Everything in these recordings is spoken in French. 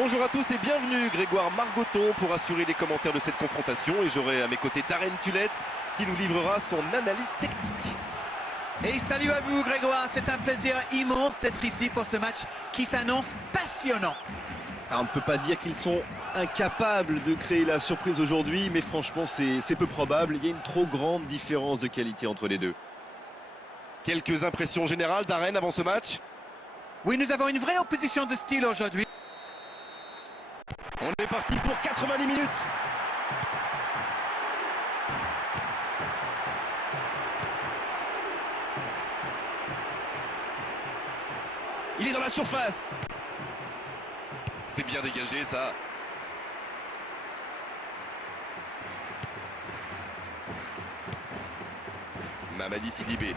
Bonjour à tous et bienvenue, Grégoire Margoton pour assurer les commentaires de cette confrontation et j'aurai à mes côtés Darren Tulette qui nous livrera son analyse technique. Et salut à vous Grégoire, c'est un plaisir immense d'être ici pour ce match qui s'annonce passionnant. Alors, on ne peut pas dire qu'ils sont incapables de créer la surprise aujourd'hui, mais franchement c'est peu probable, il y a une trop grande différence de qualité entre les deux. Quelques impressions générales Darren avant ce match? Oui, nous avons une vraie opposition de style aujourd'hui. On est parti pour 90 minutes. Il est dans la surface. C'est bien dégagé ça. Mamadi Sidibé.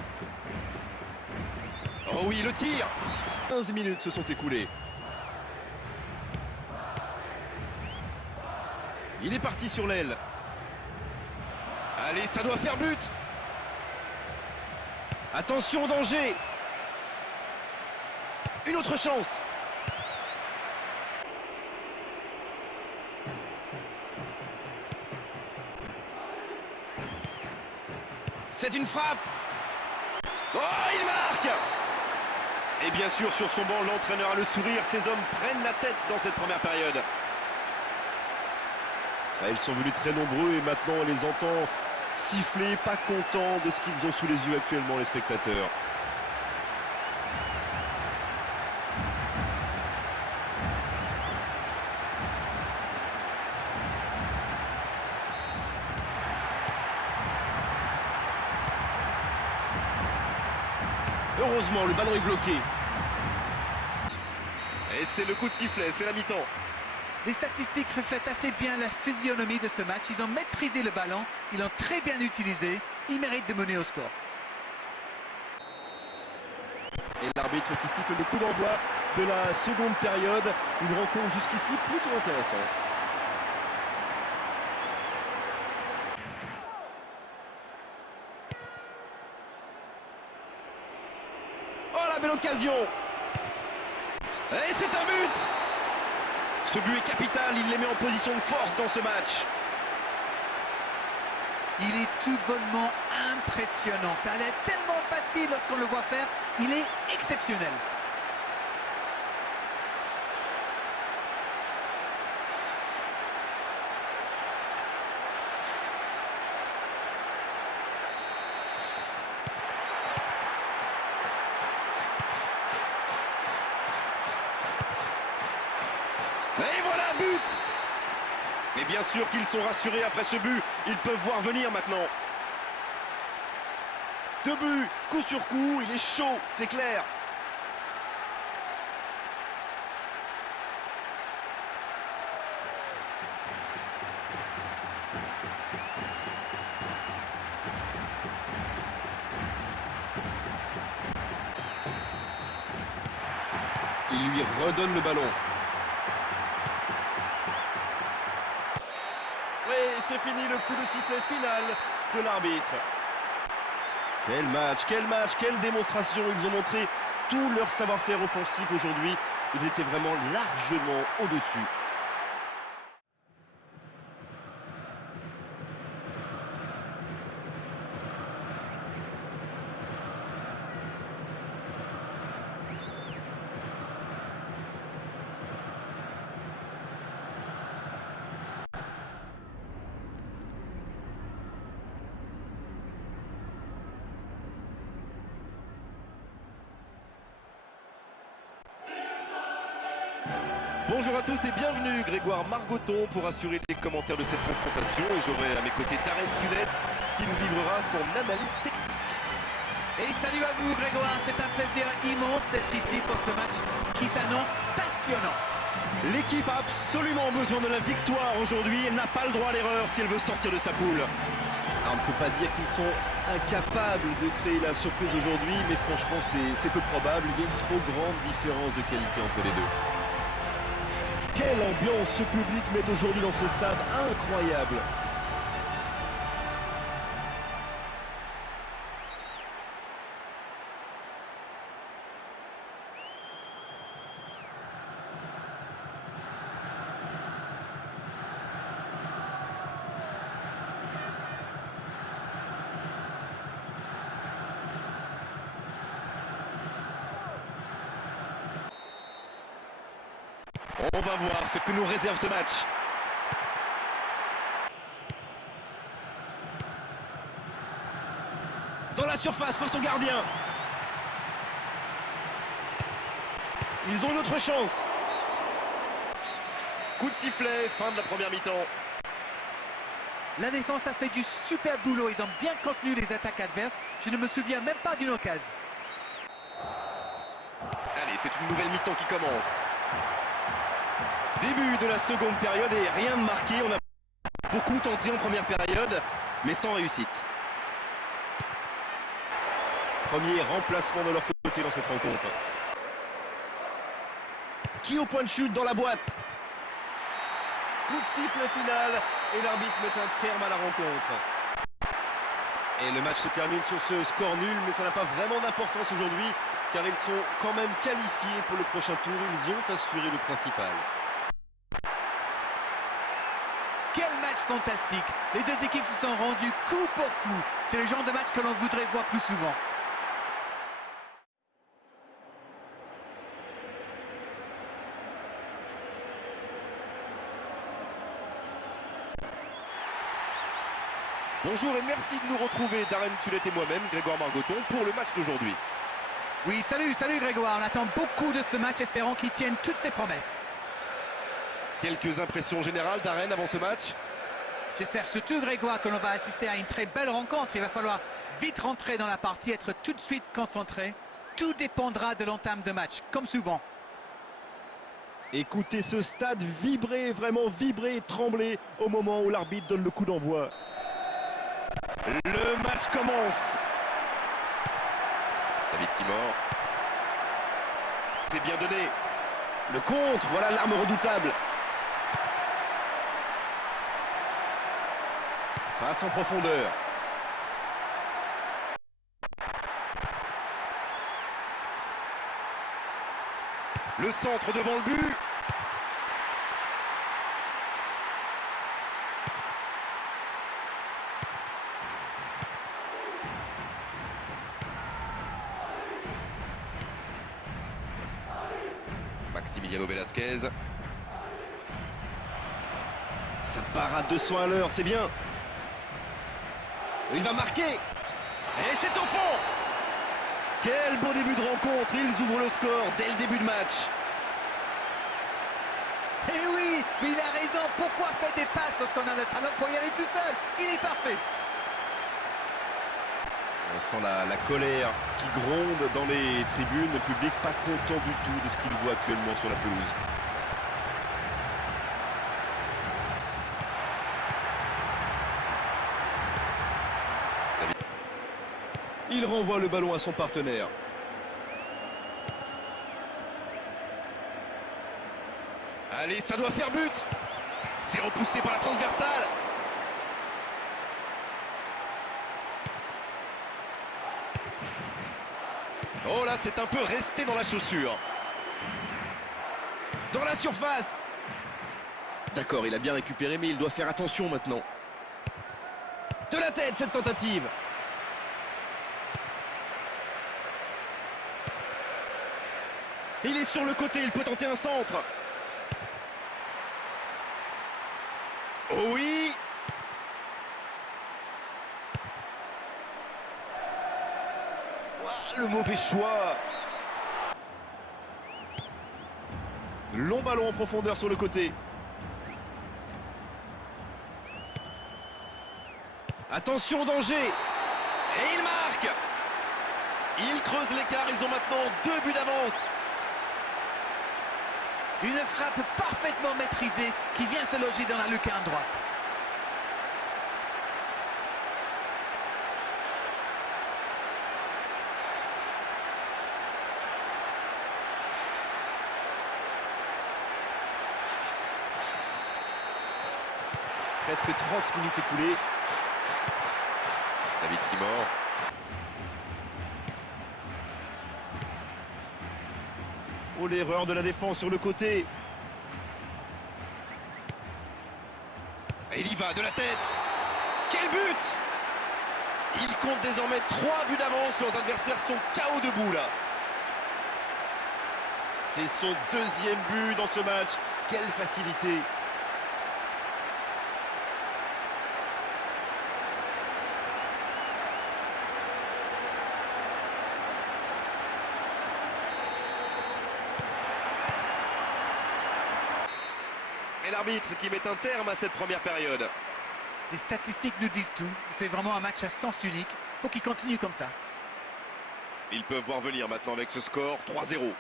Oh oui, le tir. 15 minutes se sont écoulées. Il est parti sur l'aile. Allez, ça doit faire but. Attention au danger. Une autre chance. C'est une frappe. Oh, il marque. Et bien sûr, sur son banc, l'entraîneur a le sourire. Ces hommes prennent la tête dans cette première période. Ils sont venus très nombreux et maintenant on les entend siffler, pas contents de ce qu'ils ont sous les yeux actuellement, les spectateurs. Heureusement, le ballon est bloqué. Et c'est le coup de sifflet, c'est la mi-temps. Les statistiques reflètent assez bien la physionomie de ce match. Ils ont maîtrisé le ballon, ils l'ont très bien utilisé. Ils méritent de mener au score. Et l'arbitre qui siffle le coup d'envoi de la seconde période. Une rencontre jusqu'ici plutôt intéressante. Oh, la belle occasion. Et c'est un but. Ce but est capital, il les met en position de force dans ce match. Il est tout bonnement impressionnant. Ça a l'air tellement facile lorsqu'on le voit faire. Il est exceptionnel. Et voilà un but. Mais bien sûr qu'ils sont rassurés après ce but. Ils peuvent voir venir maintenant. 2 buts, coup sur coup, il est chaud, c'est clair. Il lui redonne le ballon. Et c'est fini le coup de sifflet final de l'arbitre. Quel match, quelle démonstration. Ils ont montré tout leur savoir-faire offensif aujourd'hui. Ils étaient vraiment largement au-dessus. Bonjour à tous et bienvenue, Grégoire Margoton pour assurer les commentaires de cette confrontation et j'aurai à mes côtés Darren Tulette qui nous livrera son analyse technique. Et salut à vous Grégoire, c'est un plaisir immense d'être ici pour ce match qui s'annonce passionnant. L'équipe a absolument besoin de la victoire aujourd'hui, elle n'a pas le droit à l'erreur si elle veut sortir de sa poule. Alors, on ne peut pas dire qu'ils sont incapables de créer la surprise aujourd'hui, mais franchement c'est peu probable, il y a une trop grande différence de qualité entre les deux. Quelle ambiance ce public met aujourd'hui dans ce stade incroyable. On va voir ce que nous réserve ce match. Dans la surface face au gardien. Ils ont une autre chance. Coup de sifflet, fin de la première mi-temps. La défense a fait du super boulot. Ils ont bien contenu les attaques adverses. Je ne me souviens même pas d'une occasion. Allez, c'est une nouvelle mi-temps qui commence. Début de la seconde période et rien de marqué. On a beaucoup tenté en première période, mais sans réussite. Premier remplacement de leur côté dans cette rencontre. Qui au point de chute dans la boîte? Coup de sifflet final et l'arbitre met un terme à la rencontre. Et le match se termine sur ce score nul, mais ça n'a pas vraiment d'importance aujourd'hui car ils sont quand même qualifiés pour le prochain tour. Ils ont assuré le principal. Quel match fantastique! Les deux équipes se sont rendues coup pour coup. C'est le genre de match que l'on voudrait voir plus souvent. Bonjour et merci de nous retrouver, Darren Tulette et moi-même, Grégoire Margoton, pour le match d'aujourd'hui. Oui, salut Grégoire. On attend beaucoup de ce match, espérons qu'il tienne toutes ses promesses. Quelques impressions générales, Darren, avant ce match? J'espère surtout, Grégoire, que l'on va assister à une très belle rencontre. Il va falloir vite rentrer dans la partie, être tout de suite concentré. Tout dépendra de l'entame de match, comme souvent. Écoutez ce stade vibrer, vraiment vibrer, trembler au moment où l'arbitre donne le coup d'envoi. Le match commence. David Timor. C'est bien donné. Le contre, voilà l'arme redoutable. Passe en profondeur. Le centre devant le but. Maximiliano Velasquez. Ça part à 200 à l'heure, c'est bien. Il va marquer. Et c'est au fond. Quel beau début de rencontre. Ils ouvrent le score dès le début de match. Eh oui, mais il a raison. Pourquoi faire des passes lorsqu'on a le talent pour y aller tout seul? Il est parfait. On sent la colère qui gronde dans les tribunes. Le public pas content du tout de ce qu'il voit actuellement sur la pelouse. Il renvoie le ballon à son partenaire. Allez, ça doit faire but. C'est repoussé par la transversale. Oh là, c'est un peu resté dans la chaussure. Dans la surface. D'accord, il a bien récupéré, mais il doit faire attention maintenant. De la tête, cette tentative. Il est sur le côté, il peut tenter un centre. Oh oui. Le mauvais choix. Long ballon en profondeur sur le côté. Attention, danger. Et il marque. Ils creusent l'écart, ils ont maintenant 2 buts d'avance. Une frappe parfaitement maîtrisée qui vient se loger dans la lucarne droite. Presque 30 minutes écoulées. David Timor. Oh, l'erreur de la défense sur le côté. Et il y va de la tête. Quel but! Il compte désormais 3 buts d'avance. Leurs adversaires sont KO debout là. C'est son deuxième but dans ce match. Quelle facilité! Et l'arbitre qui met un terme à cette première période. Les statistiques nous disent tout. C'est vraiment un match à sens unique. Faut qu'il continue comme ça. Ils peuvent voir venir maintenant avec ce score 3-0.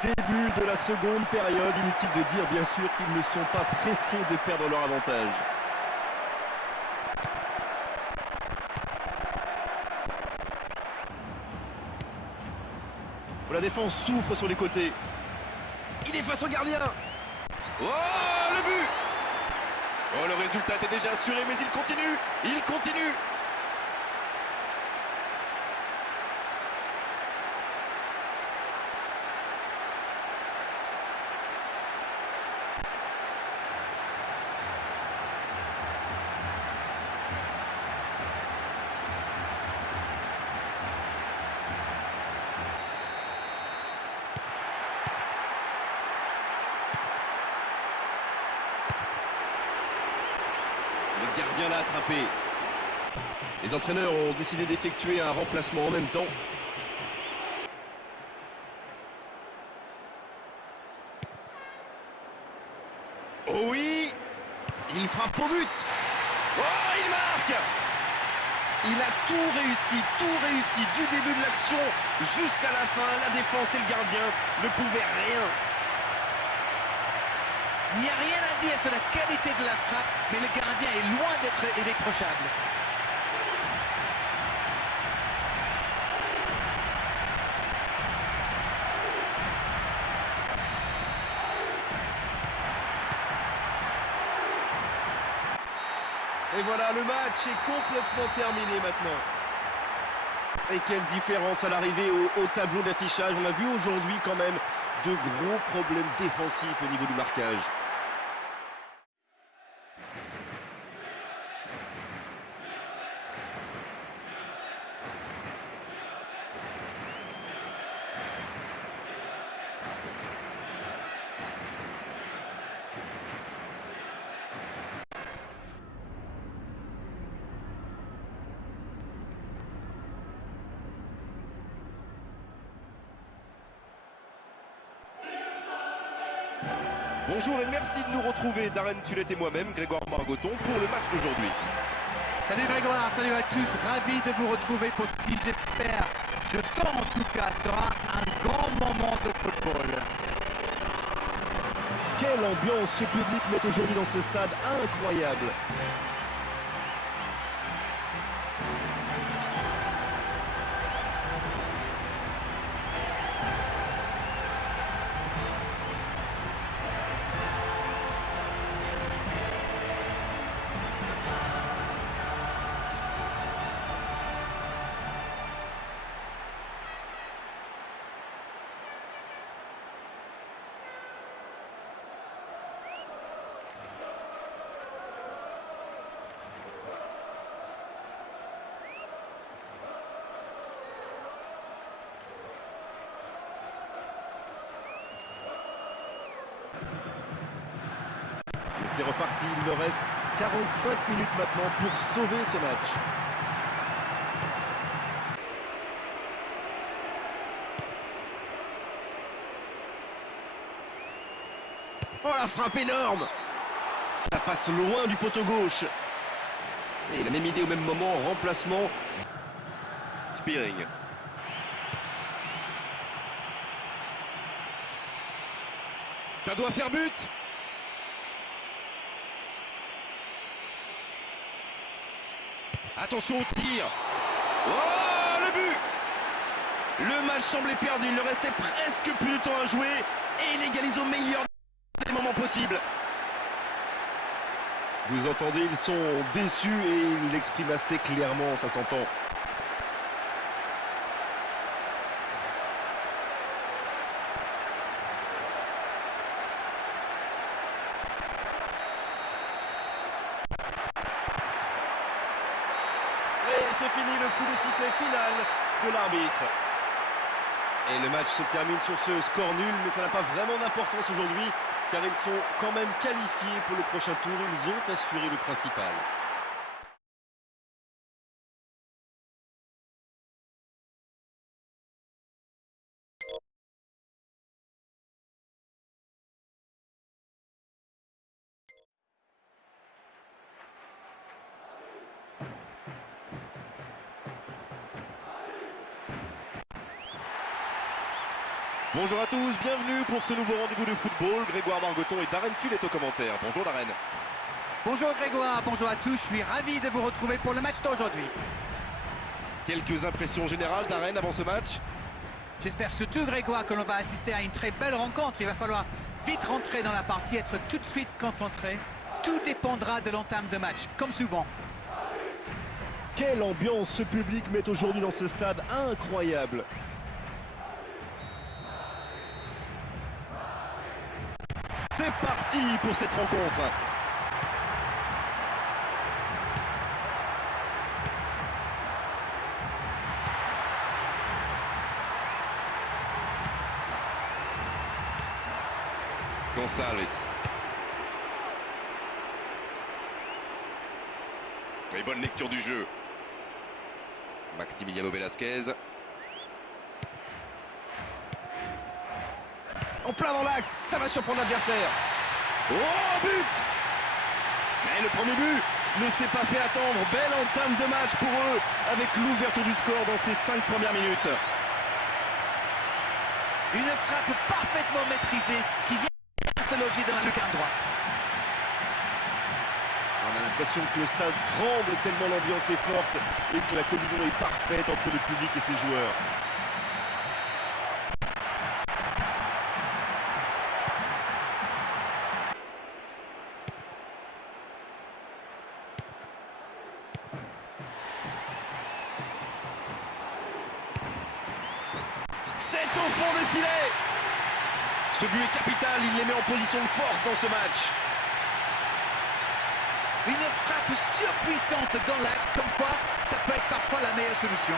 Début de la seconde période. Inutile de dire bien sûr qu'ils ne sont pas pressés de perdre leur avantage. La défense souffre sur les côtés. Il est face au gardien. Oh, le but! Oh, le résultat était déjà assuré, mais il continue. Il continue. Le gardien l'a attrapé. Les entraîneurs ont décidé d'effectuer un remplacement en même temps. Oh oui! Il frappe au but. Oh, il marque! Il a tout réussi du début de l'action jusqu'à la fin. La défense et le gardien ne pouvaient rien. Il n'y a rien à dire sur la qualité de la frappe, mais le gardien est loin d'être irréprochable. Et voilà, le match est complètement terminé maintenant. Et quelle différence à l'arrivée au tableau d'affichage. On a vu aujourd'hui quand même de gros problèmes défensifs au niveau du marquage. Bonjour et merci de nous retrouver, Darren Tullet et moi-même, Grégoire Margoton, pour le match d'aujourd'hui. Salut Grégoire, salut à tous. Ravi de vous retrouver pour ce qui, j'espère, je sens en tout cas, sera un grand moment de football. Quelle ambiance ce public met aujourd'hui dans ce stade incroyable. C'est reparti, il leur reste 45 minutes maintenant pour sauver ce match. Oh la frappe énorme! Ça passe loin du poteau gauche. Et la même idée au même moment, remplacement. Spearing. Ça doit faire but! Attention au tir. Oh, le but! Le match semblait perdu, il leur restait presque plus de temps à jouer et il égalise au meilleur des moments possibles. Vous entendez, ils sont déçus et ils l'expriment assez clairement, ça s'entend. Et c'est fini, le coup de sifflet final de l'arbitre. Et le match se termine sur ce score nul, mais ça n'a pas vraiment d'importance aujourd'hui, car ils sont quand même qualifiés pour le prochain tour. Ils ont assuré le principal. Bonjour à tous, bienvenue pour ce nouveau rendez-vous de football. Grégoire Margoton et Darren Tullet au commentaire. Bonjour Darren. Bonjour Grégoire, bonjour à tous, je suis ravi de vous retrouver pour le match d'aujourd'hui. Quelques impressions générales Darren avant ce match? J'espère surtout Grégoire que l'on va assister à une très belle rencontre. Il va falloir vite rentrer dans la partie, être tout de suite concentré. Tout dépendra de l'entame de match, comme souvent. Quelle ambiance ce public met aujourd'hui dans ce stade incroyable. C'est parti pour cette rencontre. Gonçalves. Et bonne lecture du jeu. Maximiliano Velasquez. En plein dans l'axe, ça va surprendre l'adversaire. Oh, but! Et le premier but ne s'est pas fait attendre. Belle entame de match pour eux, avec l'ouverture du score dans ces 5 premières minutes. Une frappe parfaitement maîtrisée qui vient se loger dans la lucarne droite. On a l'impression que le stade tremble tellement l'ambiance est forte et que la communion est parfaite entre le public et ses joueurs. C'est au fond des filets. Ce but est capital, il les met en position de force dans ce match. Une frappe surpuissante dans l'axe, comme quoi ça peut être parfois la meilleure solution.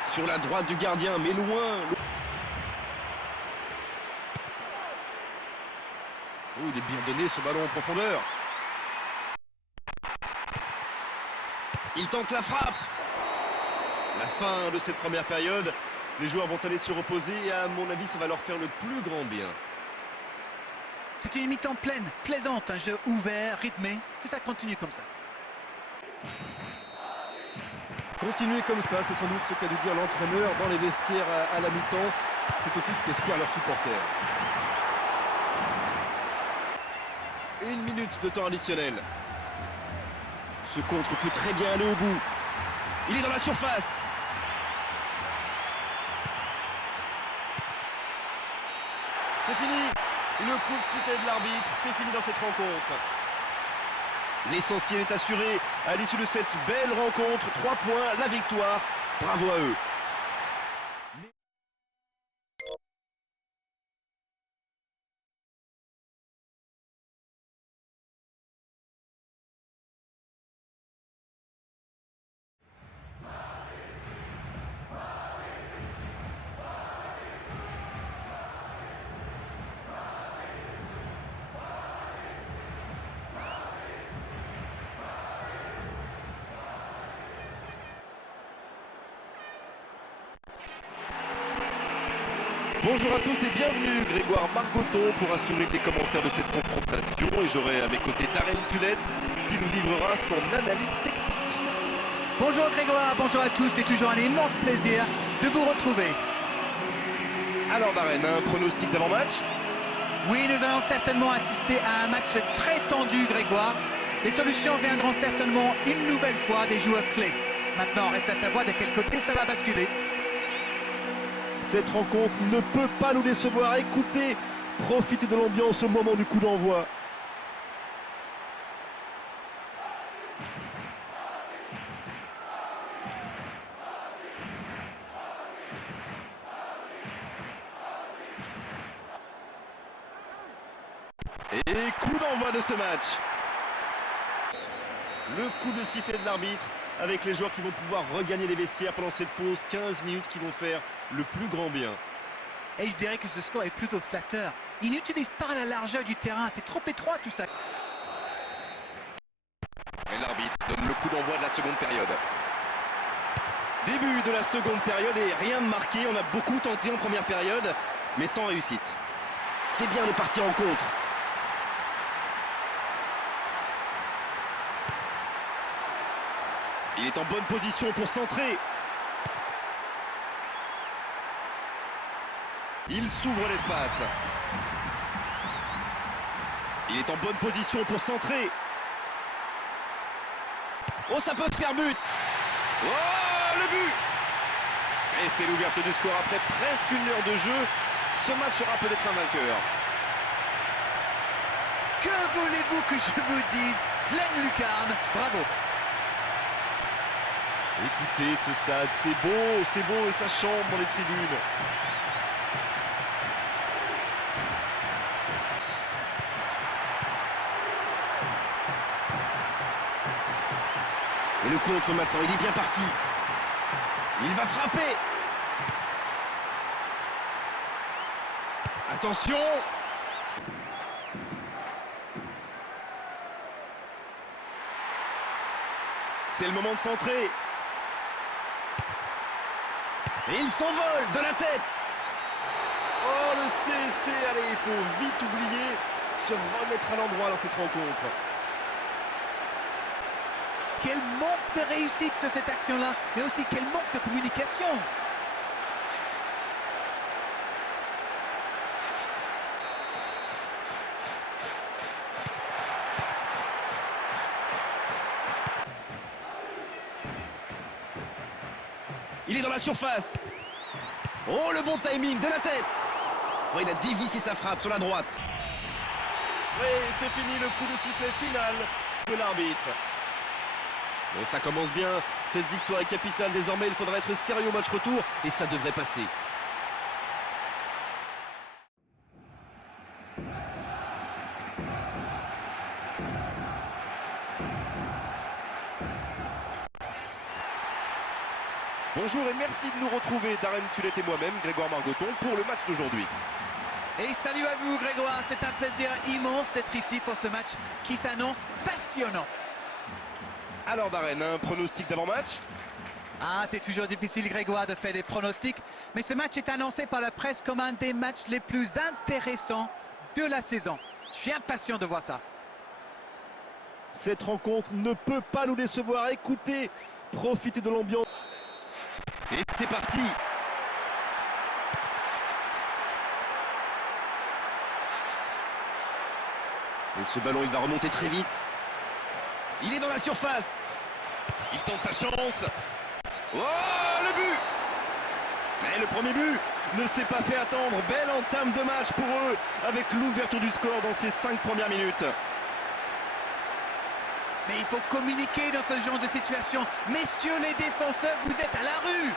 Sur la droite du gardien, mais loin. Oh, il est bien donné ce ballon en profondeur. Il tente la frappe. La fin de cette première période. Les joueurs vont aller se reposer et à mon avis, ça va leur faire le plus grand bien. C'est une mi-temps pleine, plaisante, un jeu ouvert, rythmé, que ça continue comme ça. Continuer comme ça, c'est sans doute ce qu'a dû dire l'entraîneur dans les vestiaires à la mi-temps. C'est aussi ce qu'espèrent leurs supporters. 1 minute de temps additionnel. Ce contre peut très bien aller au bout. Il est dans la surface. C'est fini. Le coup de sifflet de l'arbitre, c'est fini dans cette rencontre. L'essentiel est assuré à l'issue de cette belle rencontre. 3 points, la victoire. Bravo à eux. Bonjour à tous et bienvenue, Grégoire Margoton pour assurer les commentaires de cette confrontation et j'aurai à mes côtés Darren Tullet qui nous livrera son analyse technique. Bonjour Grégoire, bonjour à tous, c'est toujours un immense plaisir de vous retrouver. Alors Darren, un pronostic d'avant-match? Oui, nous allons certainement assister à un match très tendu Grégoire. Les solutions viendront certainement une nouvelle fois des joueurs clés. Maintenant, reste à savoir de quel côté ça va basculer. Cette rencontre ne peut pas nous décevoir. Écoutez, profitez de l'ambiance au moment du coup d'envoi. Et coup d'envoi de ce match. Le coup de sifflet de l'arbitre avec les joueurs qui vont pouvoir regagner les vestiaires pendant cette pause. 15 minutes qui vont faire le plus grand bien. Et je dirais que ce score est plutôt flatteur. Il n'utilise pas la largeur du terrain, c'est trop étroit tout ça. Et l'arbitre donne le coup d'envoi de la seconde période. Début de la seconde période et rien de marqué. On a beaucoup tenté en première période, mais sans réussite. C'est bien de partir en contre. Il est en bonne position pour centrer. Il s'ouvre l'espace. Il est en bonne position pour centrer. Oh, ça peut faire but. Oh, le but. Et c'est l'ouverture du score après presque une heure de jeu. Ce match sera peut-être un vainqueur. Que voulez-vous que je vous dise? Pleine lucarne, bravo. Écoutez ce stade, c'est beau et ça chante dans les tribunes. Et le contre maintenant, il est bien parti. Il va frapper. Attention. C'est le moment de centrer. Et il s'envole de la tête. Oh, le CSC, allez, il faut vite oublier, se remettre à l'endroit dans cette rencontre. Quel manque de réussite sur cette action-là, mais aussi quel manque de communication. Il est dans la surface. Oh, le bon timing de la tête. Oh, il a dévissé sa frappe sur la droite. Oui, c'est fini, le coup de sifflet final de l'arbitre. Bon, ça commence bien. Cette victoire est capitale désormais. Il faudra être sérieux au match retour et ça devrait passer. Bonjour et merci de nous retrouver, Darren Tullet et moi-même, Grégoire Margoton, pour le match d'aujourd'hui. Et salut à vous Grégoire, c'est un plaisir immense d'être ici pour ce match qui s'annonce passionnant. Alors Darren, un pronostic d'avant-match? Ah, c'est toujours difficile Grégoire de faire des pronostics, mais ce match est annoncé par la presse comme un des matchs les plus intéressants de la saison. Je suis impatient de voir ça. Cette rencontre ne peut pas nous décevoir. Écoutez, profitez de l'ambiance. Et c'est parti. Et ce ballon, il va remonter très vite. Il est dans la surface. Il tente sa chance. Oh, le but. Et le premier but ne s'est pas fait attendre. Belle entame de match pour eux avec l'ouverture du score dans ces 5 premières minutes. Mais il faut communiquer dans ce genre de situation. Messieurs les défenseurs, vous êtes à la rue.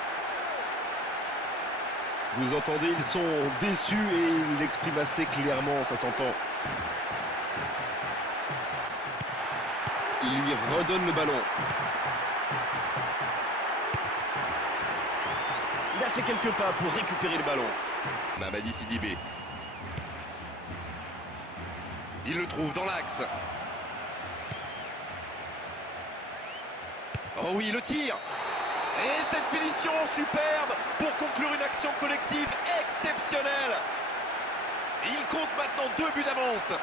Vous entendez, ils sont déçus et ils l'expriment assez clairement, ça s'entend. Il lui redonne le ballon. Il a fait quelques pas pour récupérer le ballon. Mamadi Sidibé. Il le trouve dans l'axe. Oh oui, le tir. Et cette finition superbe pour conclure une action collective exceptionnelle. Et il compte maintenant 2 buts d'avance.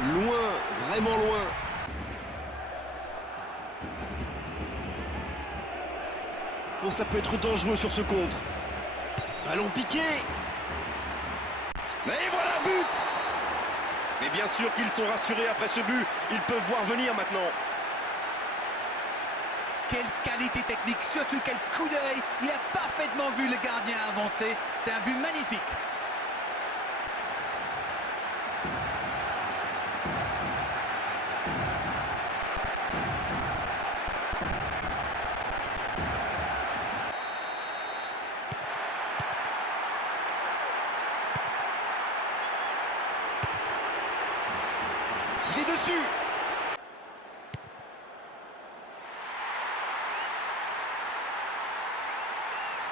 Loin, vraiment loin. Bon, ça peut être dangereux sur ce contre. Ballon piqué. Et voilà, but. Mais bien sûr qu'ils sont rassurés après ce but. Ils peuvent voir venir maintenant. Quelle qualité technique, surtout quel coup d'œil. Il a parfaitement vu le gardien avancer. C'est un but magnifique. Il est dessus.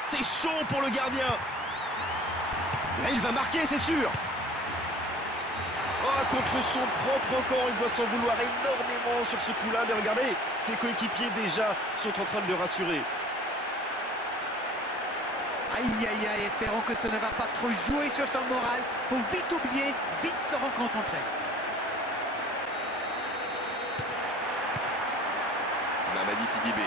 C'est chaud pour le gardien. Là, il va marquer, c'est sûr. Oh, contre son propre camp, il doit s'en vouloir énormément sur ce coup-là. Mais regardez, ses coéquipiers déjà sont en train de le rassurer. Aïe, aïe, aïe, espérons que ça ne va pas trop jouer sur son moral. Faut vite oublier, vite se reconcentrer. Mamadi Sidibé.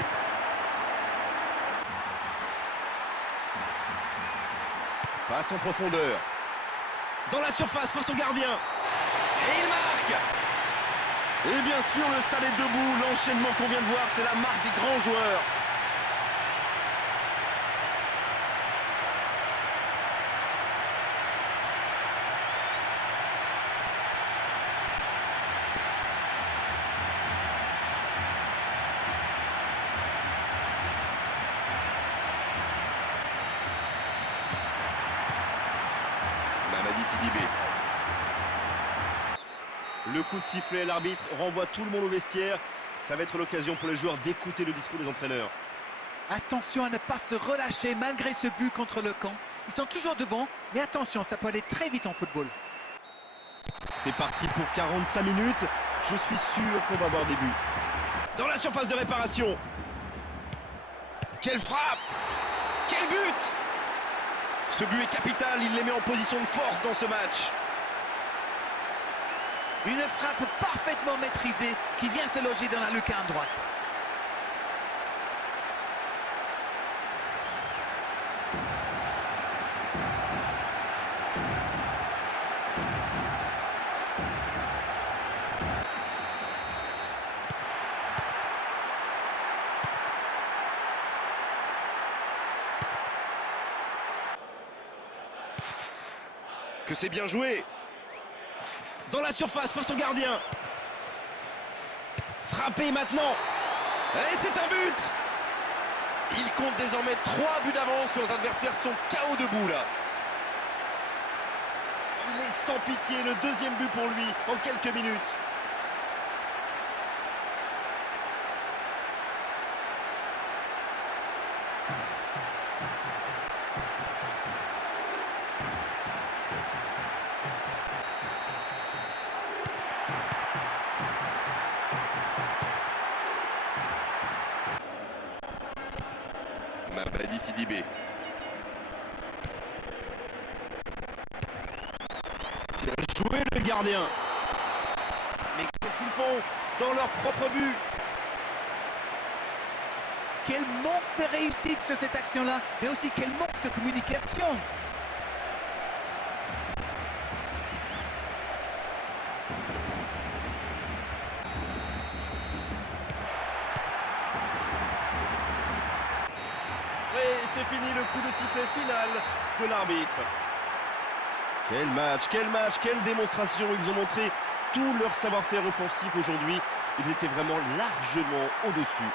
Passe en profondeur. Dans la surface face au gardien. Et il marque. Et bien sûr, le stade est debout. L'enchaînement qu'on vient de voir, c'est la marque des grands joueurs. Mamadi Sidibé. Le coup de sifflet, l'arbitre renvoie tout le monde au vestiaire. Ça va être l'occasion pour les joueurs d'écouter le discours des entraîneurs. Attention à ne pas se relâcher malgré ce but contre le camp. Ils sont toujours devant, mais attention, ça peut aller très vite en football. C'est parti pour 45 minutes. Je suis sûr qu'on va avoir des buts. Dans la surface de réparation. Quelle frappe! Quel but! Ce but est capital, il les met en position de force dans ce match. Une frappe parfaitement maîtrisée qui vient se loger dans la lucarne droite. Que c'est bien joué. Dans la surface face au gardien. Frappé maintenant. Et c'est un but. Il compte désormais 3 buts d'avance. Leurs adversaires sont KO debout là. Il est sans pitié, le deuxième but pour lui en quelques minutes. Mamadi Sidibé. Bien joué le gardien. Mais qu'est-ce qu'ils font dans leur propre but? Quel manque de réussite sur cette action-là, mais aussi quel manque de communication. Et c'est fini, le coup de sifflet final de l'arbitre. Quel match, quelle démonstration. Ils ont montré tout leur savoir-faire offensif aujourd'hui. Ils étaient vraiment largement au-dessus